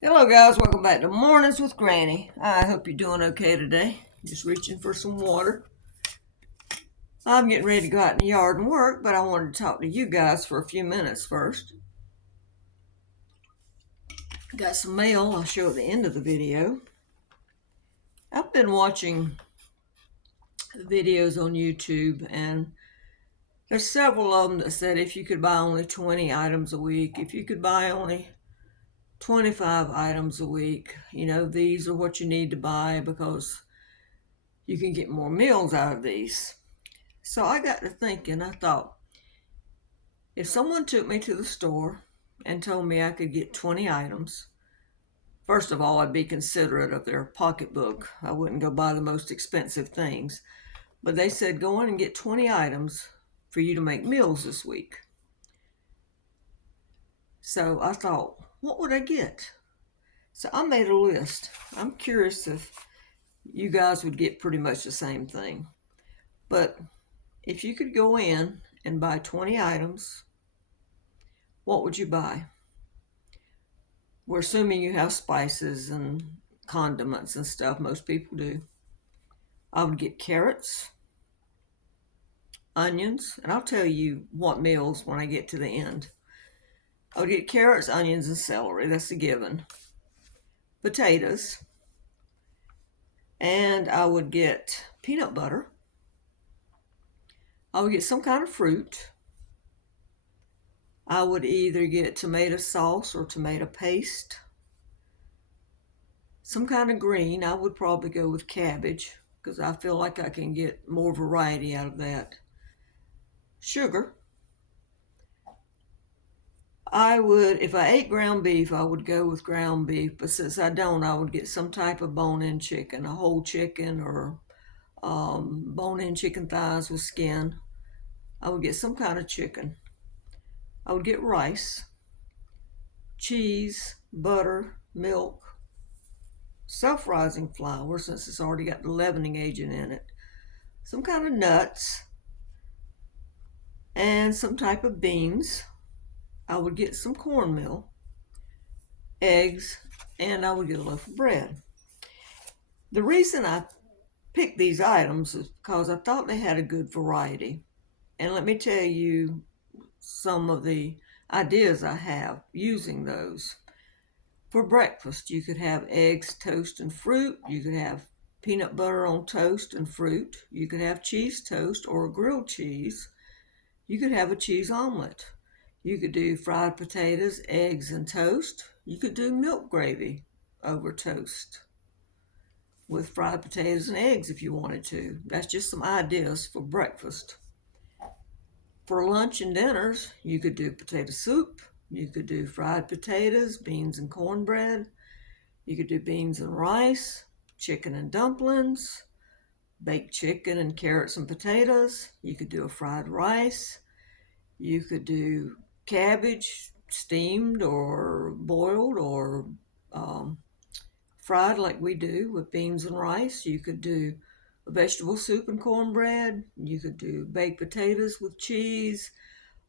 Hello guys, welcome back to Mornings with Granny. I hope you're doing okay today. Just reaching for some water. I'm getting ready to go out in the yard and work, but I wanted to talk to you guys for a few minutes first. Got some mail I'll show at the end of the video. I've been watching videos on YouTube, and there's several of them that said if you could buy only 20 items a week, if you could buy only 25 items a week, these are what you need to buy because you can get more meals out of these. So I got to thinking, I thought, if someone took me to the store and told me I could get 20 items, first of all, I'd be considerate of their pocketbook. I wouldn't go buy the most expensive things. But they said, go in and get 20 items for you to make meals this week. So I thought, what would I get? So I made a list. I'm curious if you guys would get pretty much the same thing. But if you could go in and buy 20 items, what would you buy? We're assuming you have spices and condiments and stuff. Most people do. I would get carrots, onions, and I'll tell you what meals when I get to the end. I would get carrots, onions, and celery. That's a given. Potatoes. And I would get peanut butter. I would get some kind of fruit. I would either get tomato sauce or tomato paste. Some kind of green. I would probably go with cabbage because I feel like I can get more variety out of that. Sugar. I would, if I ate ground beef, I would go with ground beef. But since I don't, I would get some type of bone-in chicken, a whole chicken or bone-in chicken thighs with skin. I would get some kind of chicken. I would get rice, cheese, butter, milk, self-rising flour since it's already got the leavening agent in it, some kind of nuts, and some type of beans. I would get some cornmeal, eggs, and I would get a loaf of bread. The reason I picked these items is because I thought they had a good variety. And let me tell you some of the ideas I have using those. For breakfast, you could have eggs, toast, and fruit. You could have peanut butter on toast and fruit. You could have cheese toast or grilled cheese. You could have a cheese omelet. You could do fried potatoes, eggs, and toast. You could do milk gravy over toast with fried potatoes and eggs if you wanted to. That's just some ideas for breakfast. For lunch and dinners, you could do potato soup. You could do fried potatoes, beans and cornbread. You could do beans and rice, chicken and dumplings, baked chicken and carrots and potatoes. You could do a fried rice. You could do cabbage, steamed or boiled or fried like we do with beans and rice. You could do a vegetable soup and cornbread. You could do baked potatoes with cheese,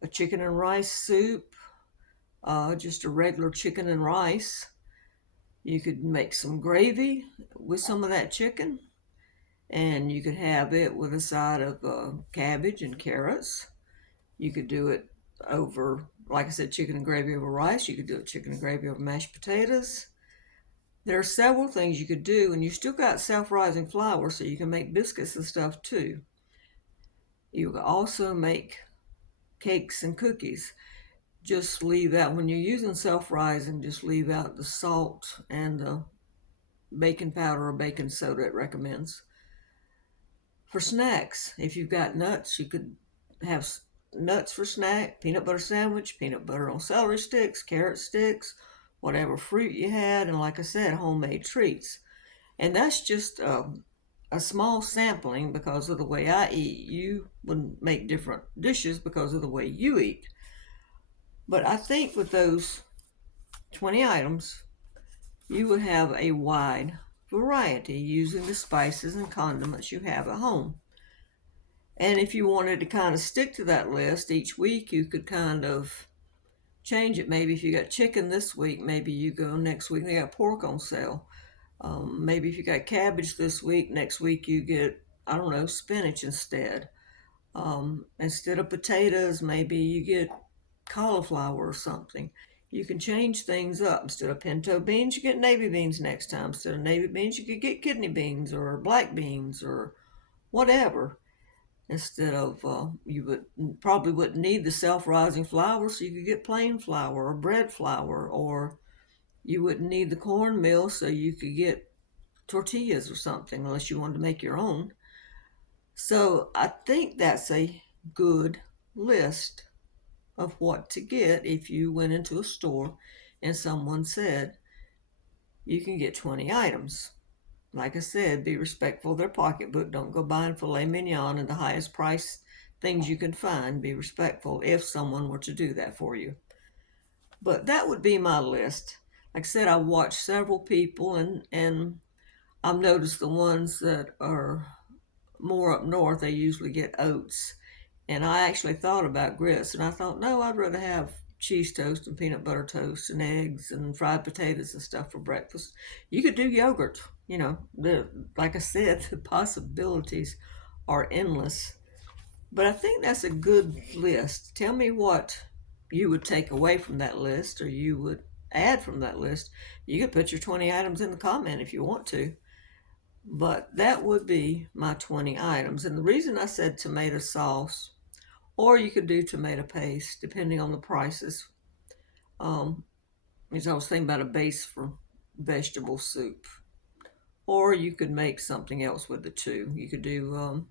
a chicken and rice soup, just a regular chicken and rice. You could make some gravy with some of that chicken, and you could have it with a side of cabbage and carrots. You could do it over, like I said, chicken and gravy over rice. You could do it chicken and gravy over mashed potatoes. There are several things you could do, and you still got self-rising flour, so you can make biscuits and stuff too. You could also make cakes and cookies. Just leave out, when you're using self-rising, just leave out the salt and the baking powder or baking soda it recommends. For snacks, if you've got nuts, you could have nuts for snack, peanut butter sandwich, peanut butter on celery sticks, carrot sticks, whatever fruit you had, and like I said, homemade treats. And that's just a small sampling because of the way I eat. You would make different dishes because of the way you eat. But I think with those 20 items, you would have a wide variety using the spices and condiments you have at home. And if you wanted to kind of stick to that list each week, you could kind of change it. Maybe if you got chicken this week, maybe you go next week, they got pork on sale. Maybe if you got cabbage this week, next week you get, I don't know, spinach instead. Instead of potatoes, maybe you get cauliflower or something. You can change things up. Instead of pinto beans, you get navy beans next time. Instead of navy beans, you could get kidney beans or black beans or whatever. Instead of, you would probably wouldn't need the self-rising flour, so you could get plain flour or bread flour, or you wouldn't need the cornmeal, so you could get tortillas or something, unless you wanted to make your own. So I think that's a good list of what to get if you went into a store and someone said you can get 20 items. Like I said, be respectful of their pocketbook. Don't go buying filet mignon and the highest price things you can find. Be respectful if someone were to do that for you. But that would be my list. Like I said, I watched several people, and I've noticed the ones that are more up north, they usually get oats. And I actually thought about grits, and I thought, no, I'd rather have cheese toast and peanut butter toast and eggs and fried potatoes and stuff for breakfast. You could do yogurt. Like I said, the possibilities are endless. But I think that's a good list. Tell me what you would take away from that list or you would add from that list. You could put your 20 items in the comment if you want to. But that would be my 20 items. And the reason I said tomato sauce, or you could do tomato paste, depending on the prices. Because I was thinking about a base for vegetable soup. Or you could make something else with the two. You could do,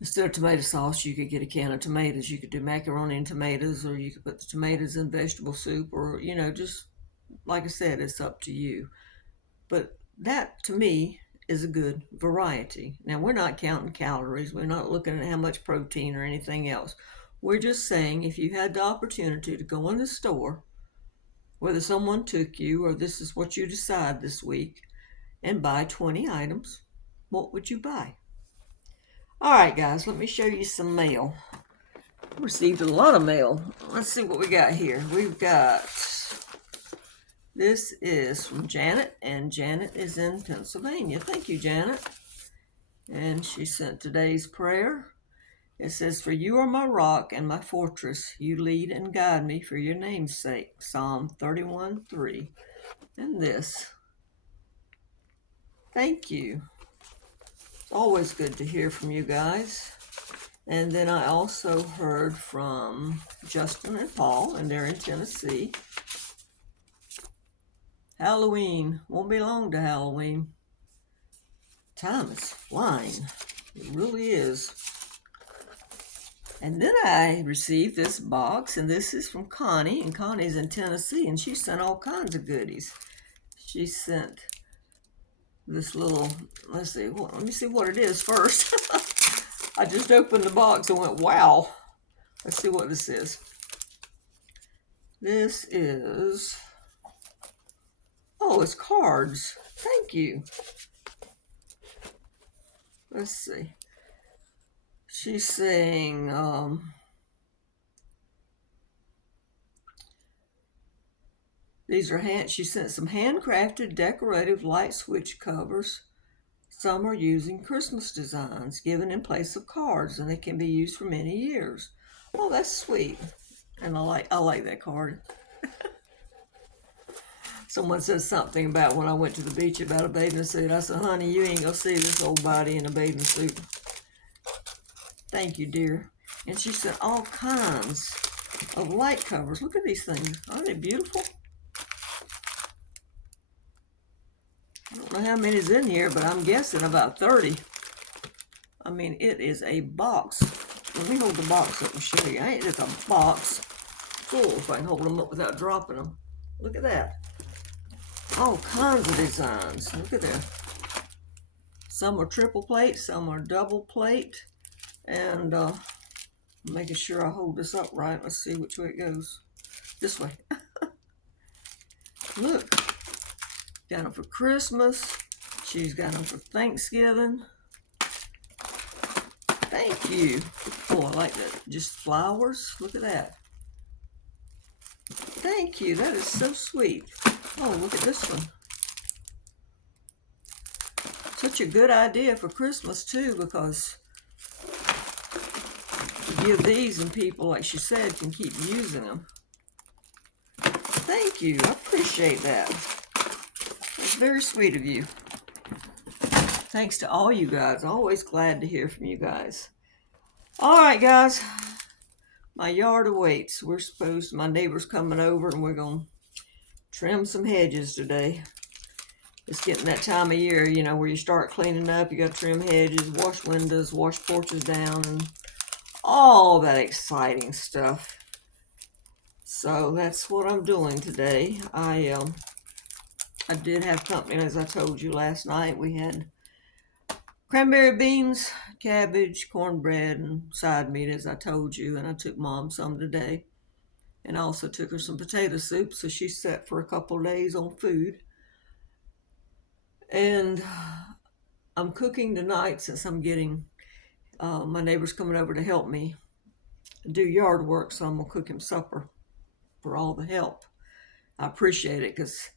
instead of tomato sauce, you could get a can of tomatoes. You could do macaroni and tomatoes, or you could put the tomatoes in vegetable soup, or, just like I said, it's up to you. But that, to me, is a good variety. Now, we're not counting calories. We're not looking at how much protein or anything else. We're just saying if you had the opportunity to go in the store, whether someone took you or this is what you decide this week, and buy 20 items, what would you buy? All right, guys, let me show you some mail. I received a lot of mail. Let's see what we got here. We've got, this is from Janet, and Janet is in Pennsylvania. Thank you, Janet. And she sent today's prayer. It says, "For you are my rock and my fortress. You lead and guide me for your name's sake." Psalm 31:3. And this. Thank you. It's always good to hear from you guys. And then I also heard from Justin and Paul, and they're in Tennessee. Halloween. Won't be long to Halloween. Time is flying. It really is. And then I received this box, and this is from Connie, and Connie's in Tennessee, and she sent all kinds of goodies. She sent this little, let me see what it is first. I just opened the box and went, wow. Let's see what this is. This is, oh, it's cards. Thank you. Let's see. She's saying, these are she sent some handcrafted decorative light switch covers. Some are using Christmas designs given in place of cards, and they can be used for many years. Oh, that's sweet. And I like that card. Someone said something about when I went to the beach about a bathing suit. I said, honey, you ain't gonna see this old body in a bathing suit. Thank you, dear. And she sent all kinds of light covers. Look at these things. Aren't they beautiful? I don't know how many's in here, but I'm guessing about 30. I mean, it is a box. Let me hold the box up and show you. It's a box full, if I can hold them up without dropping them. Look at that. All kinds of designs. Look at that. Some are triple plate, some are double plate. And making sure I hold this up right. Let's see which way it goes. This way. Look. Got them for Christmas. She's got them for Thanksgiving. Thank you. Oh, I like that. Just flowers. Look at that. Thank you. That is so sweet. Oh, look at this one. Such a good idea for Christmas, too, because you give these and people, like she said, can keep using them. Thank you. I appreciate that. That's very sweet of you. Thanks to all you guys. Always glad to hear from you guys. All right, guys. My yard awaits. My neighbor's coming over and we're going to trim some hedges today. It's getting that time of year, you know, where you start cleaning up. You got to trim hedges, wash windows, wash porches down, and all that exciting stuff. So that's what I'm doing today. I did have company, as I told you last night. We had cranberry beans, cabbage, cornbread, and side meat, as I told you, and I took Mom some today. And I also took her some potato soup, so she's set for a couple of days on food. And I'm cooking tonight since I'm getting, my neighbor's coming over to help me do yard work, so I'm going to cook him supper for all the help. I appreciate it because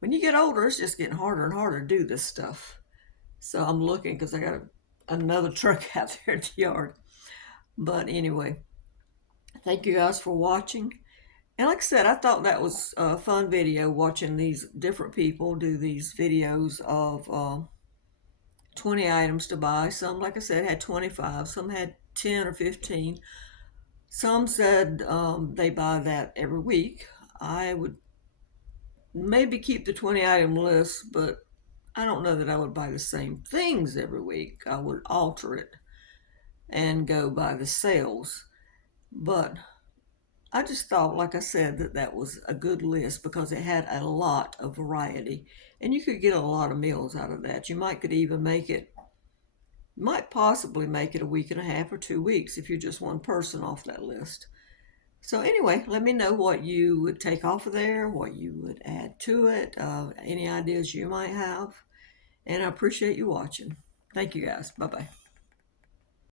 when you get older, it's just getting harder and harder to do this stuff. So I'm looking because I got another truck out there in the yard. But anyway, thank you guys for watching. And like I said, I thought that was a fun video, watching these different people do these videos of 20 items to buy. Some, like I said, had 25. Some had 10 or 15. Some said they buy that every week. I would maybe keep the 20 item list, but I don't know that I would buy the same things every week. I would alter it and go by the sales. But I just thought, like I said, that was a good list because it had a lot of variety. And you could get a lot of meals out of that. You might possibly make it a week and a half or 2 weeks if you're just one person off that list. So anyway, let me know what you would take off of there, what you would add to it, any ideas you might have. And I appreciate you watching. Thank you guys. Bye-bye.